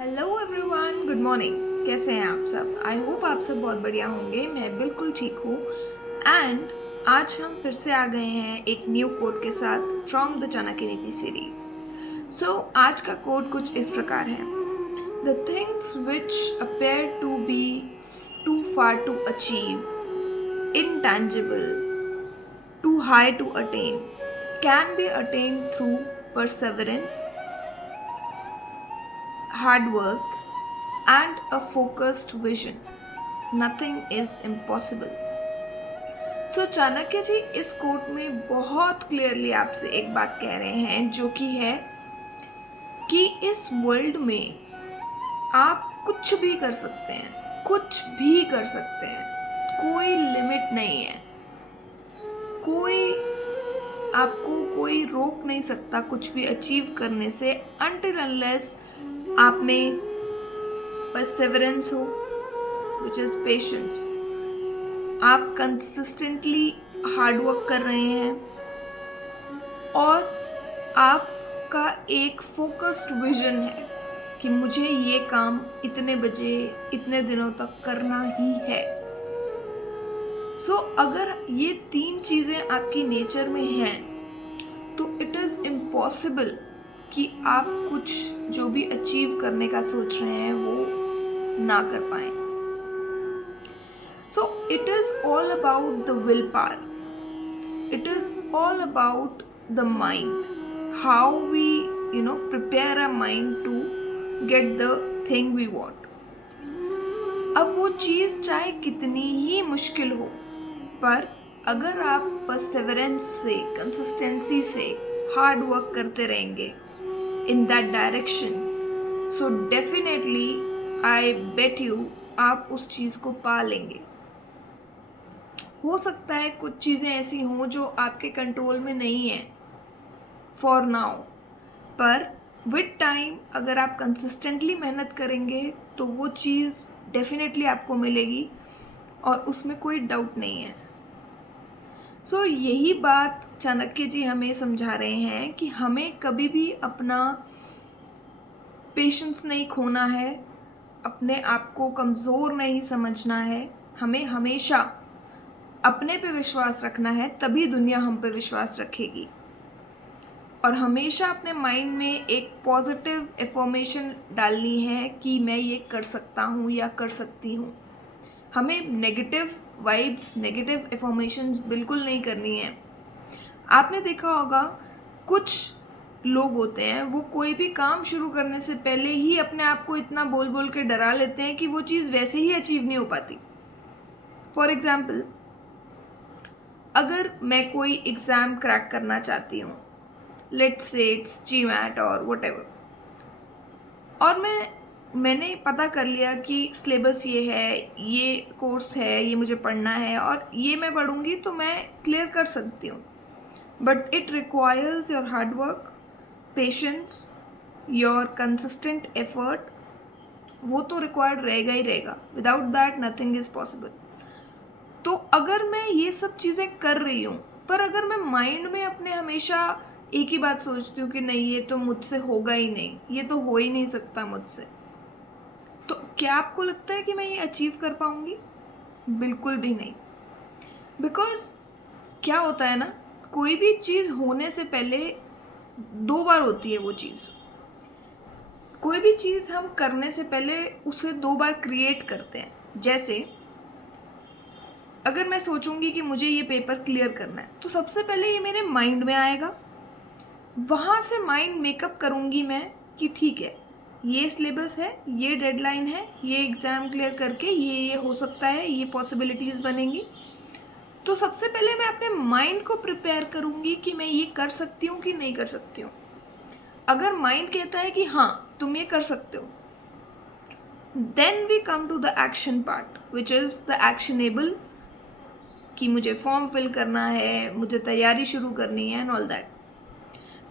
Hello everyone, good morning. कैसे हैं आप सब? आई होप आप सब बहुत बढ़िया होंगे। मैं बिल्कुल ठीक हूँ। एंड आज हम फिर से आ गए हैं एक न्यू कोट के साथ फ्रॉम द चाणक्य नीति सीरीज। सो आज का कोट कुछ इस प्रकार है: the things which appear to be too far to achieve, intangible, too high to attain, can be attained through perseverance, hard work, and a focused vision. Nothing is impossible. सो चाणक्य जी इस coat में बहुत clearly आपसे एक बात कह रहे हैं, जो कि है कि इस वर्ल्ड में आप कुछ भी कर सकते हैं, कुछ भी कर सकते हैं। कोई लिमिट नहीं है, कोई आपको कोई रोक नहीं सकता कुछ भी अचीव करने से, अनटिल अनलेस आप में परसेवरेंस हो, विच इज पेशेंस। आप कंसिस्टेंटली हार्ड वर्क कर रहे हैं और आपका एक फोकस्ड विजन है कि मुझे ये काम इतने बजे इतने दिनों तक करना ही है। सो अगर ये तीन चीज़ें आपकी नेचर में हैं तो इट इज़ इम्पॉसिबल कि आप कुछ जो भी अचीव करने का सोच रहे हैं वो ना कर पाएं। So it is all about the willpower. It is all about the mind. How we, prepare our mind to get the thing we want. अब वो चीज़ चाहे कितनी ही मुश्किल हो, पर अगर आप परसेवरेंस से, कंसिस्टेंसी से हार्ड वर्क करते रहेंगे in that direction, so definitely I bet you आप उस चीज़ को पा लेंगे। हो सकता है कुछ चीज़ें ऐसी हों जो आपके कंट्रोल में नहीं है फॉर नाउ, पर विद टाइम अगर आप कंसिस्टेंटली मेहनत करेंगे तो वो चीज़ डेफिनेटली आपको मिलेगी और उसमें कोई डाउट नहीं है। सो यही बात चाणक्य जी हमें समझा रहे हैं कि हमें कभी भी अपना पेशेंस नहीं खोना है, अपने आप को कमज़ोर नहीं समझना है। हमें हमेशा अपने पे विश्वास रखना है, तभी दुनिया हम पे विश्वास रखेगी। और हमेशा अपने माइंड में एक पॉजिटिव एफर्मेशन डालनी है कि मैं ये कर सकता हूँ या कर सकती हूँ। हमें नेगेटिव वाइब्स, नेगेटिव एफर्मेशंस बिल्कुल नहीं करनी है। आपने देखा होगा कुछ लोग होते हैं, वो कोई भी काम शुरू करने से पहले ही अपने आप को इतना बोल बोल के डरा लेते हैं कि वो चीज़ वैसे ही अचीव नहीं हो पाती। फॉर एग्जाम्पल, अगर मैं कोई एग्ज़ाम क्रैक करना चाहती हूँ, लेट्स से इट्स जीमैट और व्हाटएवर, और मैंने पता कर लिया कि सिलेबस ये है, ये कोर्स है, ये मुझे पढ़ना है और ये मैं पढ़ूँगी तो मैं क्लियर कर सकती हूँ। But it requires your hard work, patience, your consistent effort. वो तो रिक्वायर्ड रहेगा ही रहेगा। Without that nothing is possible. तो अगर मैं ये सब चीज़ें कर रही हूँ, पर अगर मैं माइंड में अपने हमेशा एक ही बात सोचती हूँ कि नहीं, ये तो मुझसे होगा ही नहीं, ये तो हो ही नहीं सकता मुझसे, तो क्या आपको लगता है कि मैं ये अचीव कर पाऊँगी? बिल्कुल भी नहीं। बिकॉज क्या होता है ना, कोई भी चीज़ होने से पहले दो बार होती है वो चीज़। कोई भी चीज़ हम करने से पहले उसे दो बार क्रिएट करते हैं। जैसे अगर मैं सोचूंगी कि मुझे ये पेपर क्लियर करना है, तो सबसे पहले ये मेरे माइंड में आएगा। वहाँ से माइंड मेकअप करूँगी मैं कि ठीक है, ये सिलेबस है, ये डेडलाइन है, ये एग्ज़ाम क्लियर करके ये हो सकता है, ये पॉसिबिलिटीज़ बनेंगी। तो सबसे पहले मैं अपने माइंड को प्रिपेयर करूँगी कि मैं ये कर सकती हूँ कि नहीं कर सकती हूँ। अगर माइंड कहता है कि हाँ तुम ये कर सकते हो, then we come to the action part, which is the actionable, कि मुझे फॉर्म फिल करना है, मुझे तैयारी शुरू करनी है एंड ऑल दैट।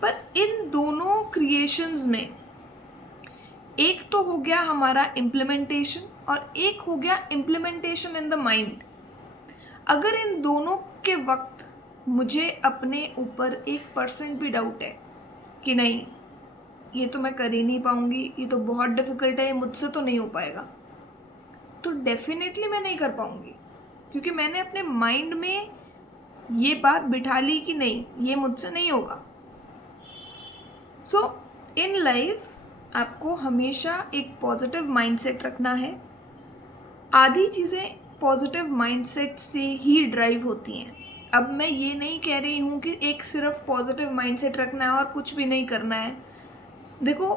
पर इन दोनों क्रिएशंस में एक तो हो गया हमारा इम्प्लीमेंटेशन और एक हो गया इम्प्लीमेंटेशन इन द माइंड। अगर इन दोनों के वक्त मुझे अपने ऊपर 1% भी डाउट है कि नहीं ये तो मैं कर ही नहीं पाऊँगी, ये तो बहुत डिफ़िकल्ट है, ये मुझसे तो नहीं हो पाएगा, तो डेफ़िनेटली मैं नहीं कर पाऊँगी, क्योंकि मैंने अपने माइंड में ये बात बिठा ली कि नहीं, ये मुझसे नहीं होगा। सो इन लाइफ आपको हमेशा एक पॉजिटिव माइंडसेट रखना है। आधी चीज़ें पॉजिटिव माइंडसेट से ही ड्राइव होती हैं। अब मैं ये नहीं कह रही हूँ कि एक सिर्फ पॉजिटिव माइंडसेट रखना है और कुछ भी नहीं करना है। देखो,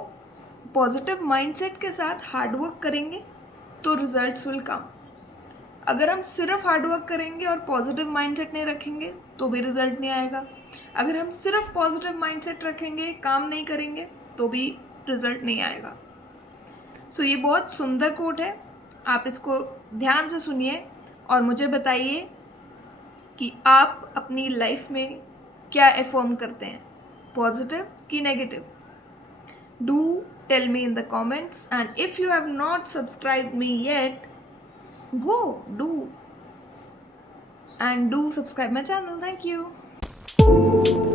पॉजिटिव माइंडसेट के साथ हार्ड वर्क करेंगे तो रिजल्ट्स विल कम। अगर हम सिर्फ हार्ड वर्क करेंगे और पॉजिटिव माइंडसेट नहीं रखेंगे तो भी रिजल्ट नहीं आएगा। अगर हम सिर्फ पॉजिटिव माइंडसेट रखेंगे, काम नहीं करेंगे, तो भी रिजल्ट नहीं आएगा। सो ये बहुत सुंदर कोट है, आप इसको ध्यान से सुनिए और मुझे बताइए कि आप अपनी लाइफ में क्या अफर्म करते हैं, पॉजिटिव कि negative. Do tell me in the comments, and if you have not subscribed me yet, go do and do subscribe my channel. Thank you.